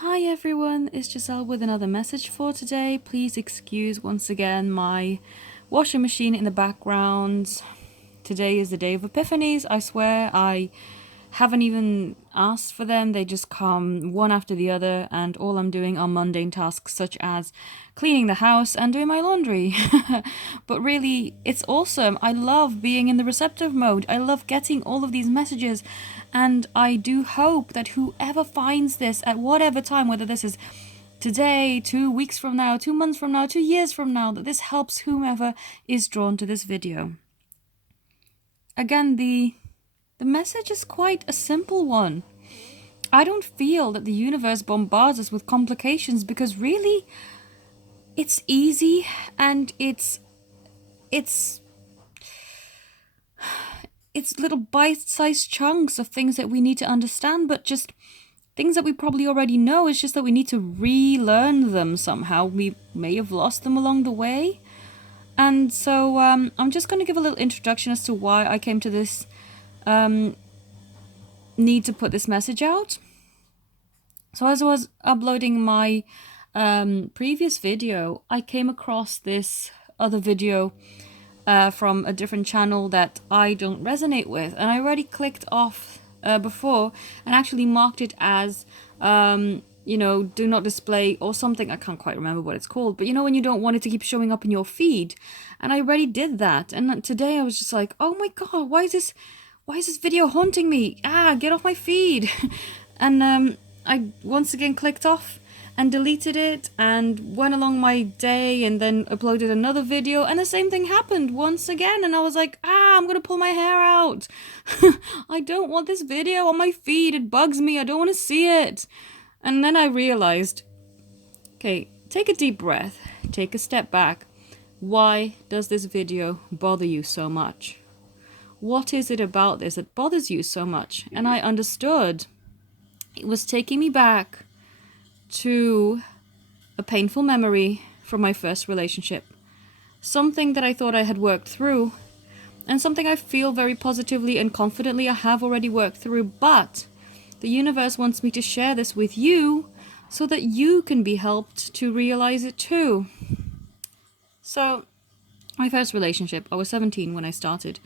Hi everyone, it's Giselle with another message for today. Please excuse once again my washing machine in the background. Today is the day of epiphanies. I swear I haven't even asked for them. They just come one after the other, and all I'm doing are mundane tasks such as cleaning the house and doing my laundry. But really, it's awesome. I love being in the receptive mode. I love getting all of these messages, and I do hope that whoever finds this at whatever time, whether this is today, 2 weeks from now, 2 months from now, 2 years from now, that this helps whomever is drawn to this video. Again, the message is quite a simple one. I don't feel that the universe bombards us with complications because really it's easy and it's little bite-sized chunks of things that we need to understand, but just things that we probably already know. It's just that we need to relearn them somehow. We may have lost them along the way. And so I'm just going to give a little introduction as to why I came to this need to put this message out. So as I was uploading my previous video, I came across this other video from a different channel that I don't resonate with, and I already clicked off before and actually marked it as do not display or something. I can't quite remember what it's called, but when you don't want it to keep showing up in your feed. And I already did that, and today I was just like, oh my god, why is this video haunting me? Get off my feed. And I once again clicked off and deleted it and went along my day and then uploaded another video, and the same thing happened once again, and I was like, I'm gonna pull my hair out. I don't want this video on my feed. It bugs me. I don't want to see it. And then I realized, okay, take a deep breath, take a step back. Why does this video bother you so much? What is it about this that bothers you so much? And I understood. It was taking me back to a painful memory from my first relationship. Something that I thought I had worked through, and something I feel very positively and confidently I have already worked through, but the universe wants me to share this with you so that you can be helped to realize it too. So, my first relationship, I was 17 when I started.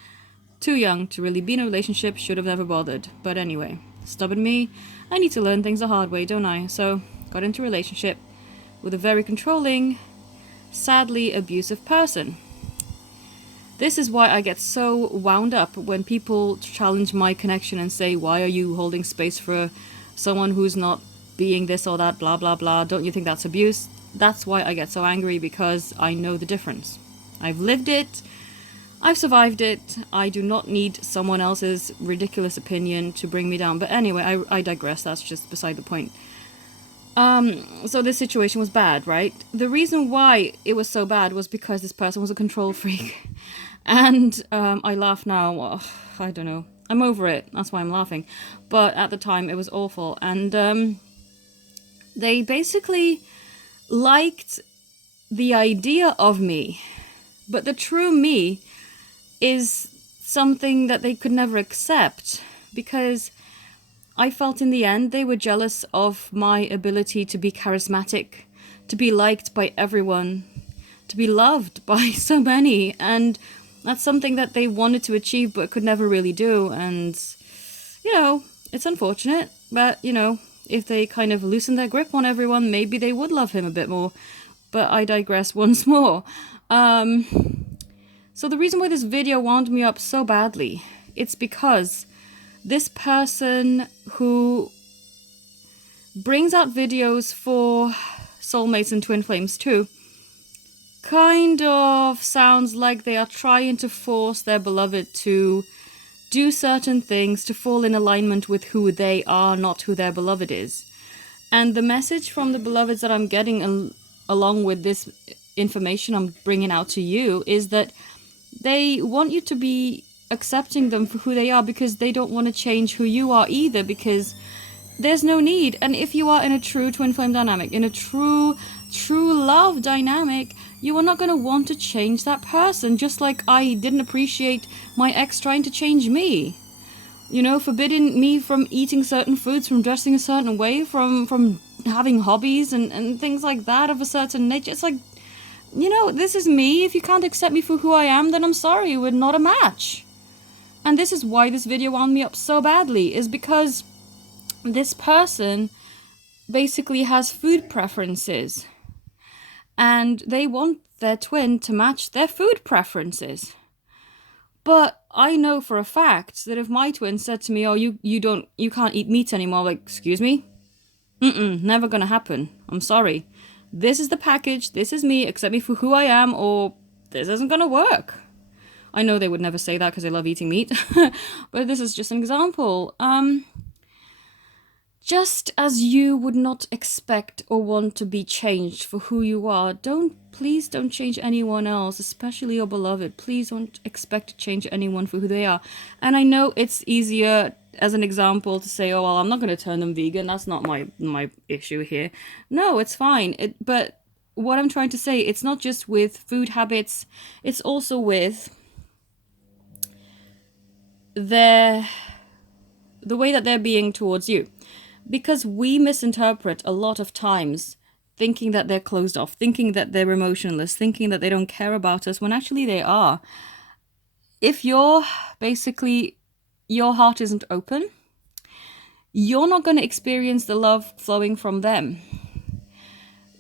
Too young to really be in a relationship, should have never bothered. But anyway, stubborn me, I need to learn things the hard way, don't I? So, got into a relationship with a very controlling, sadly abusive person. This is why I get so wound up when people challenge my connection and say, why are you holding space for someone who's not being this or that, blah, blah, blah. Don't you think that's abuse? That's why I get so angry, because I know the difference. I've lived it. I've survived it. I do not need someone else's ridiculous opinion to bring me down. But anyway, I digress. That's just beside the point. So this situation was bad, right? The reason why it was so bad was because this person was a control freak. And I laugh now. Well, I don't know. I'm over it. That's why I'm laughing. But at the time, it was awful. And they basically liked the idea of me. But the true me is something that they could never accept, because I felt in the end they were jealous of my ability to be charismatic, to be liked by everyone, to be loved by so many, and that's something that they wanted to achieve but could never really do. And it's unfortunate, but if they kind of loosen their grip on everyone, maybe they would love him a bit more. But I digress once more. So the reason why this video wound me up so badly, it's because this person who brings out videos for soulmates and twin flames too, kind of sounds like they are trying to force their beloved to do certain things to fall in alignment with who they are, not who their beloved is. And the message from the beloveds that I'm getting along with this information I'm bringing out to you is that they want you to be accepting them for who they are, because they don't want to change who you are either, because there's no need. And if you are in a true twin flame dynamic, in a true love dynamic, you are not going to want to change that person, just like I didn't appreciate my ex trying to change me. Forbidding me from eating certain foods, from dressing a certain way, from having hobbies and things like that of a certain nature. It's like, this is me. If you can't accept me for who I am, then I'm sorry, we're not a match. And this is why this video wound me up so badly, is because this person basically has food preferences. And they want their twin to match their food preferences. But I know for a fact that if my twin said to me, oh, you can't eat meat anymore, I'm like, excuse me? Never gonna happen. I'm sorry. This is the package, this is me, accept me for who I am, or this isn't gonna work. I know they would never say that because they love eating meat, but this is just an example. Just as you would not expect or want to be changed for who you are, please don't change anyone else, especially your beloved. Please don't expect to change anyone for who they are. And I know it's easier as an example to say, oh, well, I'm not going to turn them vegan. That's not my issue here. No, it's fine. But what I'm trying to say, it's not just with food habits. It's also with the way that they're being towards you. Because we misinterpret a lot of times, thinking that they're closed off, thinking that they're emotionless, thinking that they don't care about us, when actually they are. If your heart isn't open, you're not going to experience the love flowing from them.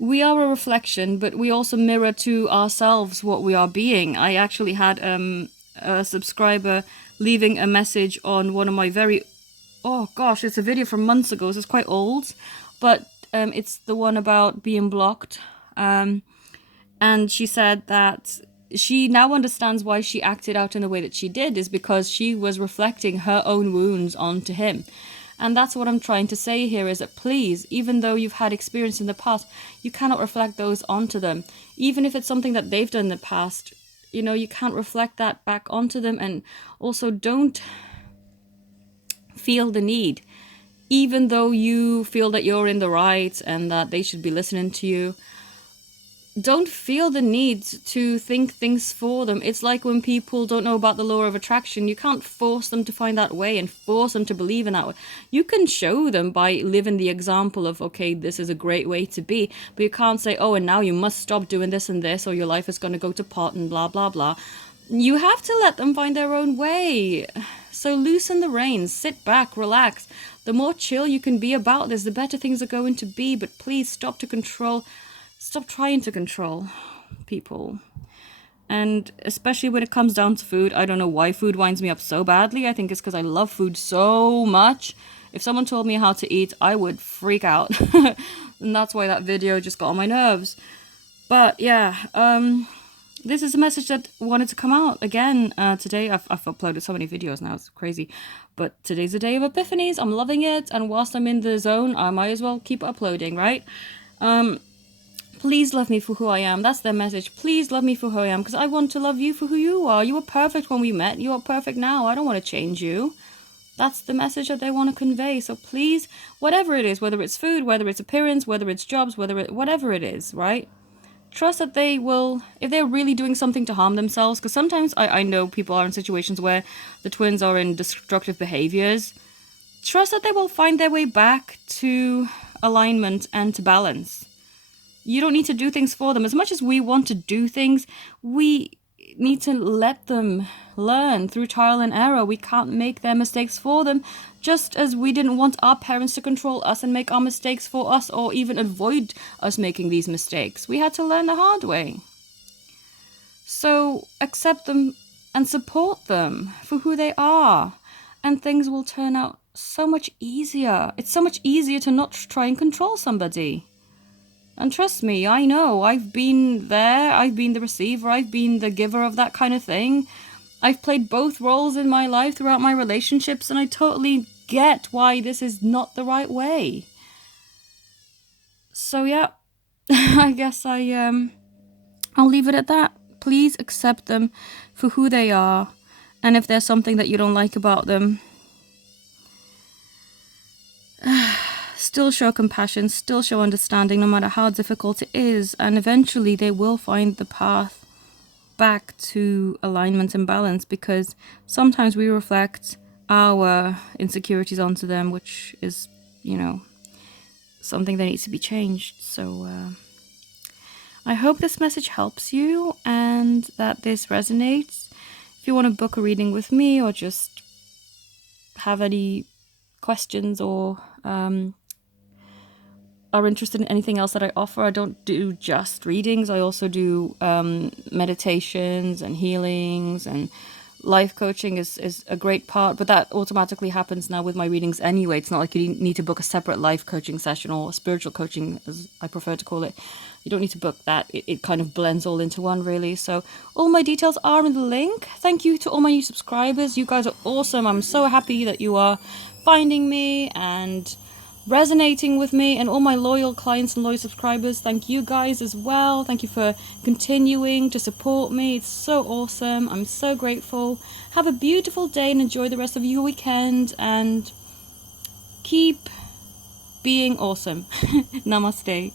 We are a reflection, but we also mirror to ourselves what we are being. I actually had a subscriber leaving a message on one of my it's a video from months ago, so it's quite old, but it's the one about being blocked. And she said that she now understands why she acted out in the way that she did, is because she was reflecting her own wounds onto him. And that's what I'm trying to say here, is that please, even though you've had experience in the past, you cannot reflect those onto them. Even if it's something that they've done in the past, you can't reflect that back onto them. And also don't feel the need, even though you feel that you're in the right and that they should be listening to you, don't feel the need to think things for them. It's like when people don't know about the law of attraction. You can't force them to find that way and force them to believe in that way. You can show them by living the example of, okay, this is a great way to be, but you can't say, oh, and now you must stop doing this and this, or your life is going to go to pot and blah blah blah. You have to let them find their own way. So loosen the reins, sit back, relax. The more chill you can be about this, the better things are going to be. But please stop trying to control people. And especially when it comes down to food, I don't know why food winds me up so badly. I think it's because I love food so much. If someone told me how to eat, I would freak out. And that's why that video just got on my nerves. But yeah, this is a message that wanted to come out again today. I've uploaded so many videos now, it's crazy. But today's a day of epiphanies. I'm loving it. And whilst I'm in the zone, I might as well keep uploading, right? Please love me for who I am. That's their message. Please love me for who I am, because I want to love you for who you are. You were perfect when we met. You are perfect now. I don't want to change you. That's the message that they want to convey. So please, whatever it is, whether it's food, whether it's appearance, whether it's jobs, whatever it is, right? Trust that they will, if they're really doing something to harm themselves, because sometimes I know people are in situations where the twins are in destructive behaviors. Trust that they will find their way back to alignment and to balance. You don't need to do things for them. As much as we want to do things, we need to let them learn through trial and error. We can't make their mistakes for them, just as we didn't want our parents to control us and make our mistakes for us, or even avoid us making these mistakes. We had to learn the hard way. So accept them and support them for who they are, and things will turn out so much easier. It's so much easier to not try and control somebody. And trust me, I know, I've been there, I've been the receiver, I've been the giver of that kind of thing. I've played both roles in my life throughout my relationships, and I totally get why this is not the right way. So yeah, I guess I'll leave it at that. Please accept them for who they are, and if there's something that you don't like about them, still show compassion, still show understanding, no matter how difficult it is, and eventually they will find the path back to alignment and balance, because sometimes we reflect our insecurities onto them, which is, something that needs to be changed. So I hope this message helps you and that this resonates. If you want to book a reading with me or just have any questions or are interested in anything else that I offer, I don't do just readings. I also do meditations and healings, and life coaching is a great part, but that automatically happens now with my readings anyway. It's not like you need to book a separate life coaching session, or spiritual coaching as I prefer to call it. You don't need to book that. It kind of blends all into one, really. So all my details are in the link. Thank you to all my new subscribers. You guys are awesome. I'm so happy that you are finding me and resonating with me, and all my loyal clients and loyal subscribers, thank you guys as well. Thank you for continuing to support me. It's so awesome. I'm so grateful. Have a beautiful day and enjoy the rest of your weekend, and keep being awesome. Namaste.